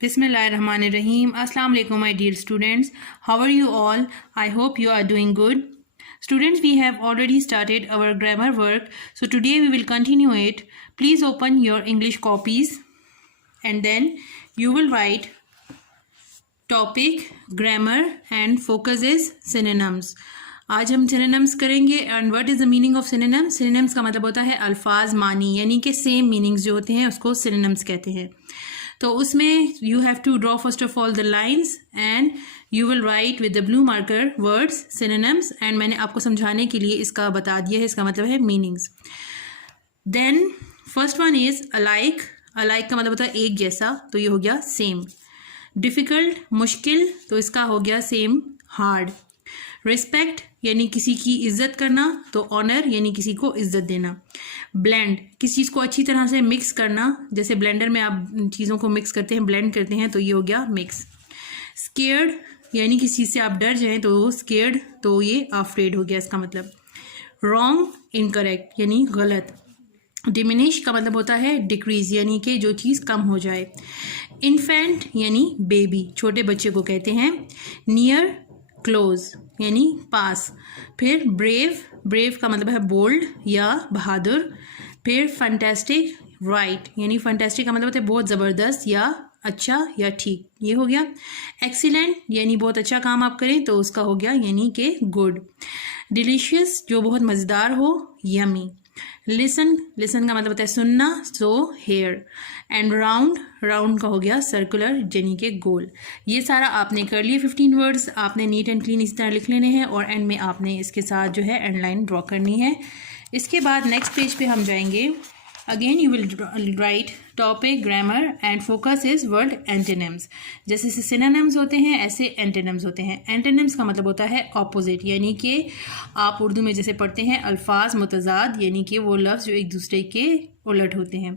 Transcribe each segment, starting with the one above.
Bismillahirrahmanirrahim. Assalamu alaikum, my dear students. How are you all? I hope you are doing good. Students, we have already started our grammar work. So today we will continue it. Please open your English copies and then you will write topic, grammar and focus is synonyms. आज हम synonyms करेंगे. And what is the meaning of synonyms? Synonyms का मतलब होता है अल्फाज मानी, यानी कि सेम मीनिंग्स जो होते हैं उसको synonyms कहते हैं. तो उसमें you have to draw first of all the lines and you will write with the blue marker words synonyms. and मैंने आपको समझाने के लिए इसका बता दिया है, इसका मतलब है meanings. Then first one is alike. alike का मतलब होता है एक जैसा, तो ये हो गया same. difficult मुश्किल, तो इसका हो गया same hard. रिस्पेक्ट यानी किसी की इज्जत करना, तो ऑनर यानी किसी को इज्जत देना. ब्लेंड किसी चीज़ को अच्छी तरह से मिक्स करना, जैसे ब्लेंडर में आप चीज़ों को मिक्स करते हैं, ब्लेंड करते हैं, तो ये हो गया मिक्स. स्केर्ड यानी किसी चीज़ से आप डर जाएं, तो स्केर्ड, तो ये अफ्रेड हो गया इसका मतलब. रॉन्ग इनकरेक्ट यानी गलत. डिमिनिश का मतलब होता है डिक्रीज यानी कि जो चीज़ कम हो जाए. इन्फेंट यानी बेबी, छोटे बच्चे को कहते हैं. नियर क्लोज यानी पास. फिर ब्रेव, ब्रेव का मतलब है बोल्ड या बहादुर. फिर फंटेस्टिक राइट यानी फंटेस्टिक का मतलब होता है बहुत ज़बरदस्त या अच्छा या ठीक, ये हो गया. एक्सीलेंट यानी बहुत अच्छा काम आप करें, तो उसका हो गया यानी कि गुड. डिलीशियस जो बहुत मज़ेदार हो, यमी. लिसन, लिसन का मतलब होता है सुनना, so here. And round, round का हो गया सर्कुलर यानी कि गोल. ये सारा आपने कर लिए. 15 वर्ड्स आपने नीट एंड क्लीन इस तरह लिख लेने हैं और एंड में आपने इसके साथ जो है एंड लाइन ड्रॉ करनी है. इसके बाद नेक्स्ट पेज पे हम जाएंगे. Again you will write topic, grammar and focus is word antonyms. जैसे सिनोनिम्स होते हैं ऐसे एंटोनिम्स होते हैं. एंटोनिम्स का मतलब होता है ऑपोजिट, यानी कि आप उर्दू में जैसे पढ़ते हैं अल्फाज मुतजाद, यानी कि वो लफ्ज़ जो एक दूसरे के उलट होते हैं.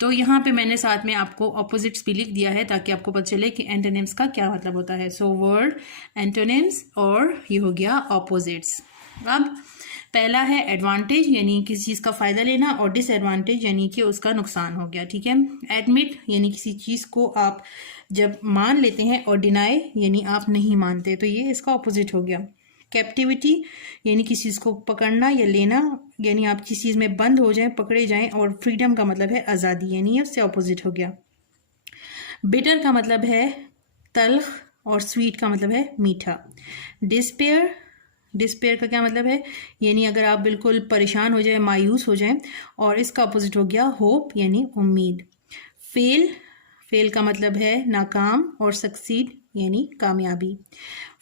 तो यहाँ पे मैंने साथ में आपको ऑपोजिट्स भी लिख दिया है ताकि आपको पता चले कि एंटोनिम्स का क्या मतलब होता है. सो वर्ड एंटोनिम्स और ये हो गया ऑपोजिट्स. अब पहला है एडवांटेज यानी किसी चीज़ का फ़ायदा लेना, और डिसएडवांटेज यानी कि उसका नुकसान हो गया. ठीक है. एडमिट यानी किसी चीज़ को आप जब मान लेते हैं, और डिनाई यानी आप नहीं मानते, तो ये इसका ऑपोजिट हो गया. कैप्टिविटी यानी किसी चीज़ को पकड़ना या लेना, यानी आप किसी चीज़ में बंद हो जाएं, पकड़े जाएं. और फ्रीडम का मतलब है आज़ादी, यानी ये उससे ऑपोजिट हो गया. बिटर का मतलब है तल्ख और स्वीट का मतलब है मीठा. डिस्पेयर, डिस्पेयर का क्या मतलब है, यानी अगर आप बिल्कुल परेशान हो जाए, मायूस हो जाएं, और इसका अपोजिट हो गया होप यानी उम्मीद. फेल, फेल का मतलब है नाकाम, और सक्सीड यानी कामयाबी.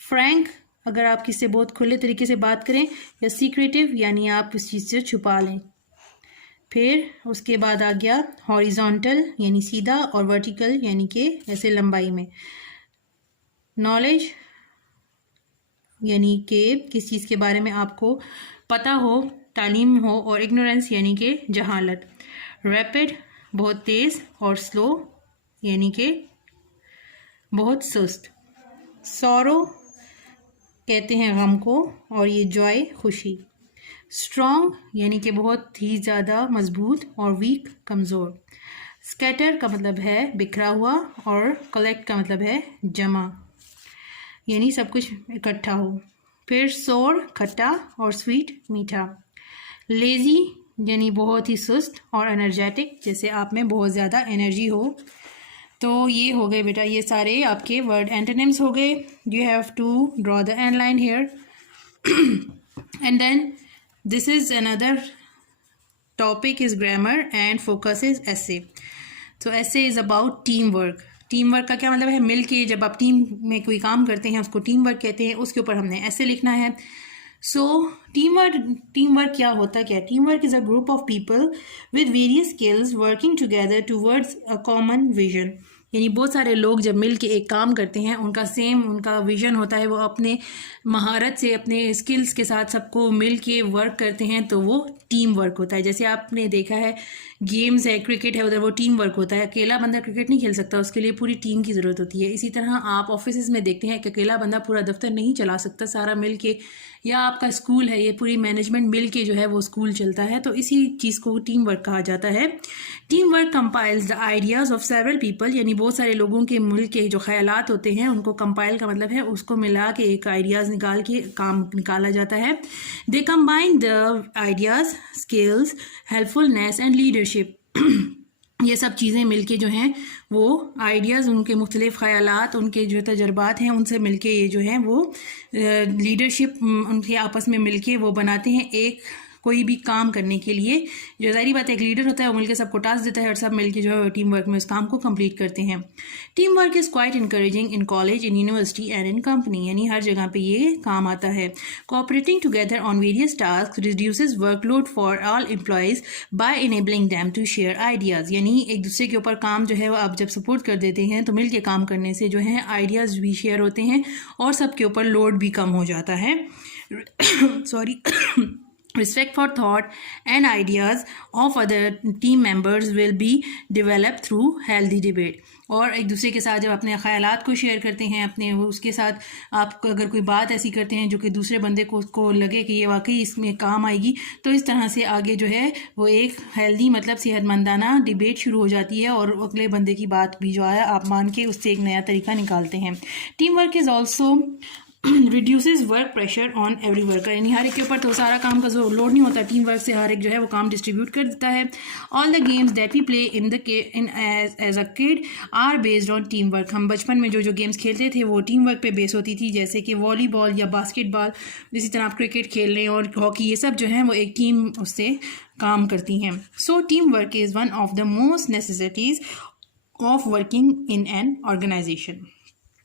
फ्रैंक अगर आप किसी से बहुत खुले तरीके से बात करें, या सीक्रेटिव यानी आप उस चीज़ से छुपा लें. फिर उसके बाद आ गया हॉरिजॉन्टल यानी सीधा, और वर्टिकल यानी कि ऐसे लंबाई में. नॉलेज यानी कि किस चीज़ के बारे में आपको पता हो, तालीम हो, और इग्नोरेंस यानी कि जहालत. रैपिड बहुत तेज़, और स्लो यानी कि बहुत सुस्त. सॉरो कहते हैं गम को, और ये जॉय खुशी. स्ट्रॉन्ग यानी कि बहुत ही ज़्यादा मजबूत, और वीक कमज़ोर. स्कैटर का मतलब है बिखरा हुआ, और कलेक्ट का मतलब है जमा, यानी सब कुछ इकट्ठा हो. फिर सोर खट्टा, और स्वीट मीठा. लेज़ी यानी बहुत ही सुस्त, और एनर्जेटिक जैसे आप में बहुत ज़्यादा एनर्जी हो. तो ये हो गए बेटा, ये सारे आपके वर्ड एंटोनिम्स हो गए. You have to draw the end line here. And then this is another topic is grammar and focus is essay. तो essay is about team work. Team work का क्या मतलब है, मिल के जब आप टीम में कोई काम करते हैं उसको टीम वर्क कहते हैं. उसके ऊपर हमने ऐसे लिखना है. सो टीम वर्क क्या होता है, क्या. Team work is a group of people with various skills working together towards a common vision. यानी बहुत सारे लोग जब मिल के एक काम करते हैं, उनका विजन होता है, वो अपने महारत से, अपने स्किल्स के साथ सबको मिल के वर्क करते हैं, तो वो टीम वर्क होता है. जैसे आपने देखा है गेम्स है, क्रिकेट है, उधर वो टीम वर्क होता है. अकेला बंदा क्रिकेट नहीं खेल सकता, उसके लिए पूरी टीम की ज़रूरत होती है. इसी तरह आप ऑफिस में देखते हैं कि अकेला बंदा पूरा दफ्तर नहीं चला सकता, सारा मिल के, या आपका स्कूल है, ये पूरी मैनेजमेंट मिल के जो है वो स्कूल चलता है. तो इसी चीज़ को टीम वर्क कहा जाता है. Team work compiles the ideas of several people, यानी बहुत सारे लोगों के मुल्क के जो ख्यालात होते हैं उनको कंपाइल का मतलब है उसको मिला के एक आइडियाज़ निकाल के काम निकाला जाता है। They combine the ideas, skills, helpfulness and leadership. ये सब चीज़ें मिलके जो हैं वो आइडियाज़, उनके मुख्तलिफ़ ख़यालात, उनके जो तजर्बात हैं उनसे मिलके ये जो है वो लीडरशिप उनके आपस में मिलके वो बनाते हैं एक कोई भी काम करने के लिए। जो ज़ाहिर बात है एक लीडर होता है वो मिलके सबको टास्क देता है और सब मिलके जो है टीम वर्क में उस काम को कंप्लीट करते हैं। Team work is quite encouraging in college, in university and in company, यानी हर जगह पे ये काम आता है। Cooperating together on various task reduces workload for all employees by enabling them to share ideas, यानी एक दूसरे के ऊपर काम जो है वो आप जब सपोर्ट कर देते हैं तो मिल के काम करने से जो है आइडियाज़ भी शेयर होते हैं और सबके ऊपर लोड भी कम हो जाता है। Sorry Respect for thought and ideas of other team members will be developed through healthy debate। और एक दूसरे के साथ जब अपने ख़यालात को शेयर करते हैं अपने उसके साथ आप अगर कोई बात ऐसी करते हैं जो कि दूसरे बंदे को लगे कि ये वाकई इसमें काम आएगी, तो इस तरह से आगे जो है वो एक हेल्दी मतलब सेहतमंदाना डिबेट शुरू हो जाती है और अगले बंदे की बात भी जो है आप मान के उससे एक नया तरीका निकालते हैं। Team work is also reduces work pressure on every worker, यानी हर एक के ऊपर तो सारा काम का जो लोड नहीं होता, टीम वर्क से हर एक जो है वो काम डिस्ट्रीब्यूट कर देता है। All the games that we play in as a kid are based on team work. हम बचपन में जो गेम्स खेलते थे वो टीम वर्क पे बेस होती थी, जैसे कि वॉलीबॉल या बास्केटबॉल, इसी तरह आप क्रिकेट खेल रहे हैं और हॉकी, ये सब जो है वो एक टीम उससे काम करती हैं। So team work is one of the most necessities of working in an organization.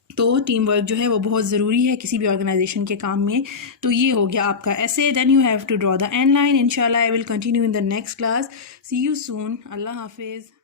तो टीम वर्क जो है वो बहुत ज़रूरी है किसी भी ऑर्गेनाइजेशन के काम में। तो ये हो गया आपका ऐसे। Then you have to draw the end line. इंशाल्लाह I will continue in the next class. See you soon. अल्लाह हाफिज़।